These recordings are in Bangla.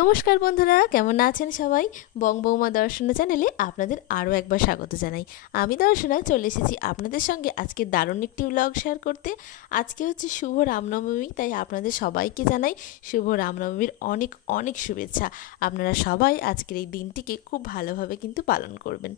নমস্কার বন্ধুরা, কেমন আছেন সবাই? বং বৌমা দর্শনা চ্যানেলে আপনাদের আরও একবার স্বাগত জানাই। আমি দর্শনা চলে এসেছি আপনাদের সঙ্গে আজকে দারুণ একটি ব্লগ শেয়ার করতে। আজকে হচ্ছে শুভ রামনবমী, তাই আপনাদের সবাইকে জানাই শুভ রামনবমীর অনেক অনেক শুভেচ্ছা। আপনারা সবাই আজকের এই দিনটিকে খুব ভালোভাবে কিন্তু পালন করবেন।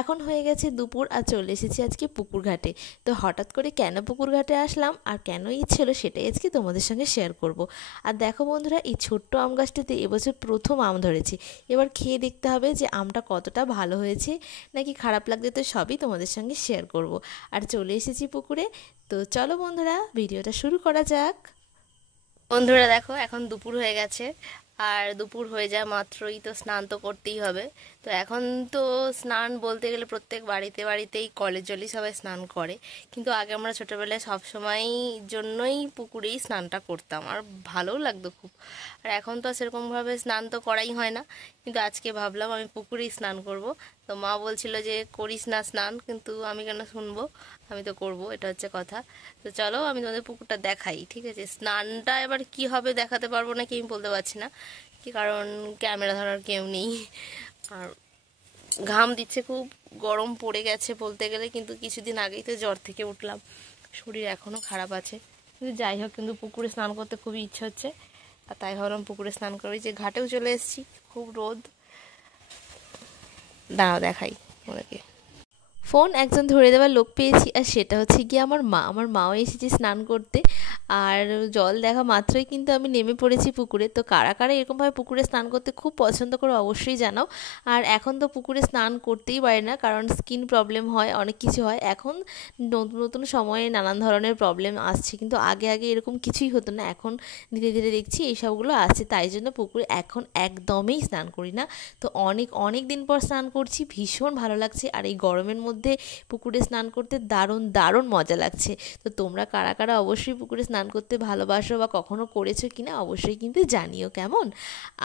এখন হয়ে গেছে দুপুর আর চলে এসেছি আজকে পুকুর ঘাটে। তো হঠাৎ করে কেন পুকুর ঘাটে আসলাম আর কেন ইচ্ছে হলো সেটাই আজকে তোমাদের সঙ্গে শেয়ার করব। আর দেখো বন্ধুরা, এই ছোট্ট আম গাছটিতে এবছর প্রথম আম ধরেছে। এবার খেয়ে দেখতে হবে যে আমটা কতটা ভালো হয়েছে নাকি খারাপ লাগবে, তো সবই তোমাদের সঙ্গে শেয়ার করব। আর চলে এসেছি পুকুরে, তো চলো বন্ধুরা ভিডিওটা শুরু করা যাক। বন্ধুরা দেখো, এখন দুপুর হয়ে গেছে আর দুপুর হয়ে যায় মাত্রই তো স্নান তো করতেই হবে। তো এখন তো স্নান বলতে গেলে প্রত্যেক বাড়িতে বাড়িতেই কলের জলই সবাই স্নান করে, কিন্তু আগে আমরা ছোটোবেলায় সবসময় জন্যই পুকুরেই স্নানটা করতাম আর ভালোও লাগতো খুব। আর এখন তো সেরকমভাবে স্নান তো করাই হয় না, কিন্তু আজকে ভাবলাম আমি পুকুরেই স্নান করব। তো মা বলছিল যে করিস না স্নান, কিন্তু আমি কেন শুনবো, আমি তো করব, এটা হচ্ছে কথা। তো চলো আমি তোমাদের পুকুরটা দেখাই, ঠিক আছে? স্নানটা এবার কি হবে দেখাতে পারবো না কি আমি বলতে পারছি না, কি কারণ ক্যামেরা ধরার কেউ নেই। আর ঘাম দিচ্ছে, খুব গরম পড়ে গেছে বলতে গেলে, কিন্তু কিছুদিন আগেই তো জ্বর থেকে উঠলাম, শরীর এখনও খারাপ আছে। কিন্তু যাই হোক, কিন্তু পুকুরে স্নান করতে খুবই ইচ্ছে হচ্ছে, আর তাই ভাবলাম পুকুরে স্নান করি। যে ঘাটেও চলে এসেছি, খুব রোদ। দাঁড়াও দেখাই ওনাকে। ফোন একজন ধরে দেওয়ার লোক পেয়েছি, আর সেটা হচ্ছে গিয়ে আমার মাও এসেছে স্নান করতে। আর জল দেখা মাত্রই কিন্তু আমি নেমে পড়েছি পুকুরে। তো কারা কারা এরকমভাবে পুকুরে স্নান করতে খুব পছন্দ করে অবশ্যই জানাও। আর এখন তো পুকুরে স্নান করতেই পারে না, কারণ স্কিন প্রবলেম হয়, অনেক কিছু হয়। এখন নতুন নতুন সময়ে নানান ধরনের প্রবলেম আসছে, কিন্তু আগে আগে এরকম কিছুই হতো না। এখন ধীরে ধীরে দেখছি এইসবগুলো আসছে, তাই জন্য পুকুরে এখন একদমই স্নান করি না। তো অনেক অনেক দিন পর স্নান করছি, ভীষণ ভালো লাগছে। আর এই গরমের মধ্যে পুকুরে স্নান করতে দারুণ দারুণ মজা লাগছে। তো তোমরা কারা কারা অবশ্যই পুকুরে স্নান করতে ভালোবাসো বা কখনো করেছো কিনা অবশ্যই কিন্তু জানিও কেমন।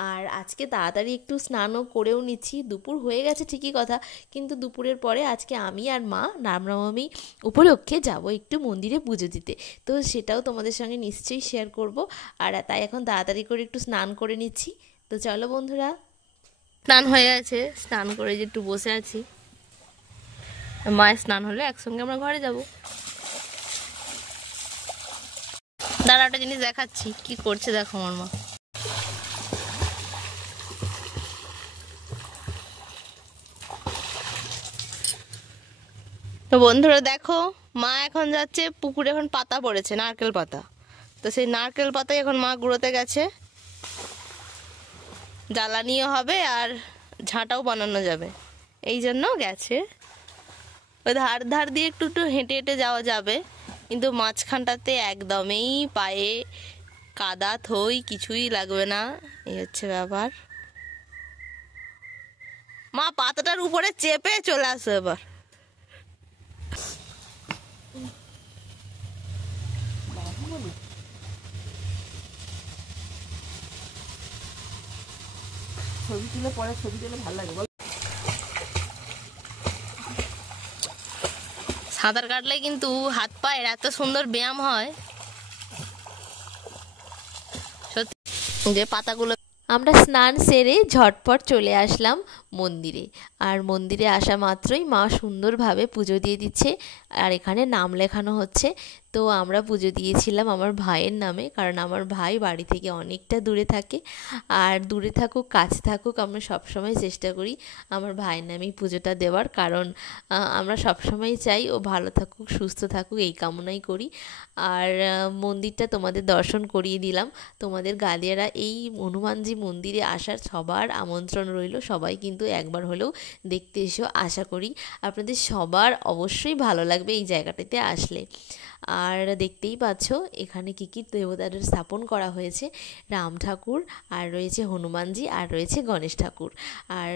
আর আজকে তাড়াতাড়ি একটু স্নানও করেও নিচ্ছি, দুপুর হয়ে গেছে ঠিকই কথা, কিন্তু দুপুরের পরে আজকে আমি আর মা রামনবমী উপলক্ষে যাব একটু মন্দিরে পুজো দিতে। তো সেটাও তোমাদের সঙ্গে নিশ্চয়ই শেয়ার করব। আর তাই এখন তাড়াতাড়ি করে একটু স্নান করে নিচ্ছি। তো চলো বন্ধুরা, স্নান হয়ে গেছে, স্নান করে যে একটু বসে আছি। মায়ের স্নান হলে একসঙ্গে আমরা ঘরে যাব। দাঁড়া, একটা জিনিস দেখাচ্ছি কি করছে, দেখো আমার মা। তো বন্ধুরা দেখো, মা এখন যাচ্ছে পুকুরে, এখন পাতা পড়েছে, নারকেল পাতা। তো সেই নারকেল পাতায় এখন মা গুঁড়োতে গেছে, জ্বালানিও হবে আর ঝাঁটাও বানানো যাবে, এই জন্য গেছে। ওই ধার ধার দিয়ে একটু একটু হেঁটে হেঁটে যাওয়া যাবে, কিন্তু মাঝখানটাতে একদমই পায়ে কাদা থই কিছুই লাগবে না, এই হচ্ছে ব্যাপার। মা পাতাটার উপরে চেপে চলে আসো এবার। ছবি তুলে পরে ছবি তুলে ভালো লাগে বল। সাঁতার কাটলে কিন্তু হাত পায়ের এত সুন্দর ব্যায়াম হয় সত্যি। যে পাতাগুলো, আমরা স্নান সেরে ঝটপট চলে আসলাম মন্দিরে। আর মন্দিরে আসা মাত্রই মা সুন্দরভাবে পুজো দিয়ে দিচ্ছে, আর এখানে নাম লেখানো হচ্ছে। তো আমরা পুজো দিয়েছিলাম আমার ভাইয়ের নামে, কারণ আমার ভাই বাড়ি থেকে অনেকটা দূরে থাকে। আর দূরে থাকুক কাছে থাকুক, আমরা সবসময় চেষ্টা করি আমার ভাইয়ের নামেই পুজোটা দেওয়ার, কারণ আমরা সবসময় চাই ও ভালো থাকুক সুস্থ থাকুক, এই কামনাই করি। আর মন্দিরটা তোমাদের দর্শন করিয়ে দিলাম। তোমাদের গালিয়ারা এই হনুমানজি মন্দিরে আসার সবার আমন্ত্রণ রইল, সবাই কিন্তু একবার হলেও দেখতে এসো, আশা করি আপনাদের সবার অবশ্যই ভালো লাগবে এই জায়গাটাতে আসলে। আর দেখতেই পাচ্ছ এখানে কী কী দেবতাদের স্থাপন করা হয়েছে, রাম ঠাকুর, আর রয়েছে হনুমানজি, আর রয়েছে গণেশ ঠাকুর। আর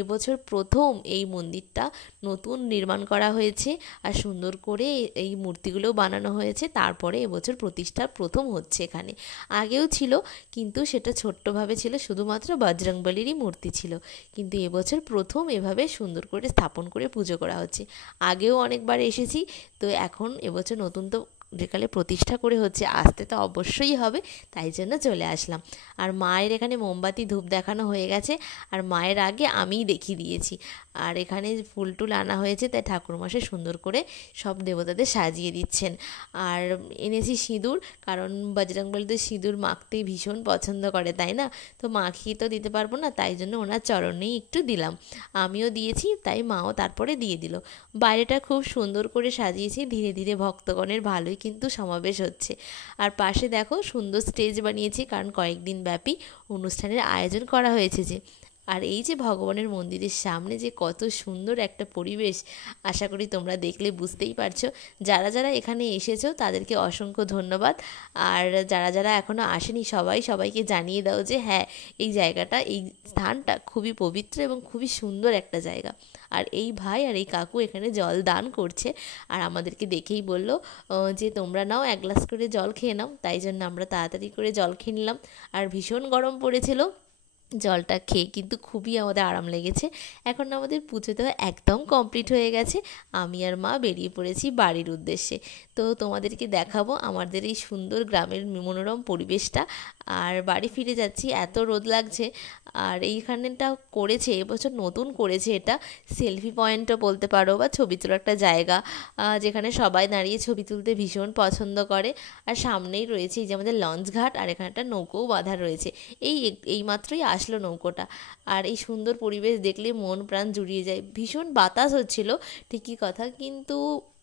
এবছর প্রথম এই মন্দিরটা নতুন নির্মাণ করা হয়েছে, আর সুন্দর করে এই মূর্তিগুলোও বানানো হয়েছে। তারপরে এবছর প্রতিষ্ঠা প্রথম হচ্ছে এখানে, আগেও ছিল কিন্তু সেটা ছোট্টভাবে ছিল, শুধুমাত্র বজরংবলীরই মূর্তি ছিল, কিন্তু এবছর প্রথম এভাবে সুন্দর করে স্থাপন করে পুজো করা হচ্ছে। আগেও অনেকবার এসেছি, তো এখন এবছর নতুন তো যেকালে প্রতিষ্ঠা করে হচ্ছে, আসতে তো অবশ্যই হবে, তাই জন্য চলে আসলাম। আর মায়ের এখানে মোমবাতি ধূপ দেখানো হয়ে গেছে, আর মায়ের আগে আমিই দেখিয়ে দিয়েছি। আর এখানে ফুল টুল আনা হয়েছে, তাই ঠাকুরমশাই সুন্দর করে সব দেবতাদের সাজিয়ে দিচ্ছেন। আর এনেছি সিঁদুর, কারণ বজরংবলী তো সিঁদুর মাখতেই ভীষণ পছন্দ করে, তাই না? তো মাখিয়ে তো দিতে পারবো না, তাই জন্য ওনার চরণেই একটু দিলাম। আমিও দিয়েছি, তাই মাও তারপরে দিয়ে দিল। বাইরেটা খুব সুন্দর করে সাজিয়েছি, ধীরে ধীরে ভক্তগণের ভালোই কিন্তু সমাবেশ হচ্ছে। আর পাশে দেখো সুন্দর স্টেজ বানিয়েছি, কারণ কয়েকদিন ব্যাপী অনুষ্ঠানের আয়োজন করা হয়েছে যে। আর এই যে ভগবানের মন্দিরের সামনে যে কত সুন্দর একটা পরিবেশ, আশা করি তোমরা দেখলে বুঝতেই পারছো। যারা যারা এখানে এসেছো তাদেরকে অসংখ্য ধন্যবাদ। আর যারা যারা এখনও আসেনি সবাইকে জানিয়ে দাও যে হ্যাঁ, এই জায়গাটা, এই স্থানটা খুবই পবিত্র এবং খুবই সুন্দর একটা জায়গা। আর এই ভাই আর এই কাকু এখানে জল দান করছে, আর আমাদেরকে দেখেই বলল যে তোমরা নাও, এক গ্লাস করে জল খেয়ে নাও। তাই জন্য আমরা তাড়াতাড়ি করে জল খেয়ে নিলাম। আর ভীষণ গরম পড়েছিল, জলটা খেয়ে কিন্তু খুবই আমাদের আরাম লেগেছে। এখন আমাদের পুজো দেওয়া একদম কমপ্লিট হয়ে গেছে, আমি আর মা বেরিয়ে পড়েছি বাড়ির উদ্দেশ্যে। তো তোমাদেরকে দেখাবো আমাদের এই সুন্দর গ্রামের মনোরম পরিবেশটা। আর বাড়ি ফিরে যাচ্ছি, এত রোদ লাগছে। আর এইখানেটা করেছে এবছর, নতুন করেছে এটা, সেলফি পয়েন্টও বলতে পারো, বা ছবি তোলার একটা জায়গা, যেখানে সবাই দাঁড়িয়ে ছবি তুলতে ভীষণ পছন্দ করে। আর সামনেই রয়েছে এই যে আমাদের লঞ্চ ঘাট, আর এখানে একটা নৌকোও বাঁধা রয়েছে। এইমাত্রই আসলো নৌকোটা। আর এই সুন্দর পরিবেশ দেখলে মন প্রাণ জুড়িয়ে যায়। ভীষণ বাতাস হচ্ছিল, ঠিকই কথা, কিন্তু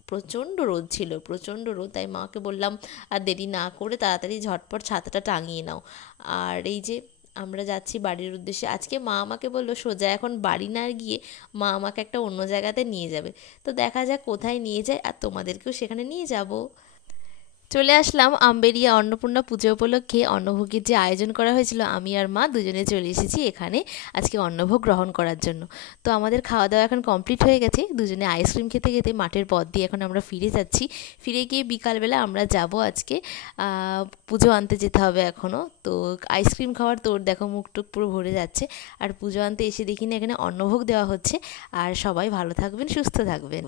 প্রচণ্ড রোদ ছিল, প্রচণ্ড রোদ। তাই মাকে বললাম আর দেরি না করে তাড়াতাড়ি ঝটপট ছাতাটা টাঙিয়ে নাও। আর এই যে আমরা যাচ্ছি বাড়ির উদ্দেশ্যে। আজকে মা আমাকে বললো সোজা এখন বাড়ি না গিয়ে মা আমাকে একটা অন্য জায়গাতে নিয়ে যাবে। তো দেখা যাক কোথায় নিয়ে যায়, আর তোমাদেরকেও সেখানে নিয়ে যাব। চলে আসলাম আমবেরিয়া অন্নপূর্ণা পুজো উপলক্ষে। অন্নভোগের যে আয়োজন করা হয়েছিল, আমি আর মা দুজনে চলে এসেছি এখানে আজকে অন্নভোগ গ্রহণ করার জন্য। তো আমাদের খাওয়া দাওয়া এখন কমপ্লিট হয়ে গেছে, দুজনে আইসক্রিম খেতে খেতে মাঠের পথ দিয়ে এখন আমরা ফিরে যাচ্ছি। ফিরে গিয়ে বিকালবেলা আমরা যাব আজকে পুজো আনতে যেতে হবে এখনও। তো আইসক্রিম খাওয়ার তোর দেখো, মুখ টুক পুরো ভরে যাচ্ছে। আর পুজো আনতে এসে দেখি না এখানে অন্নভোগ দেওয়া হচ্ছে। আর সবাই ভালো থাকবেন, সুস্থ থাকবেন।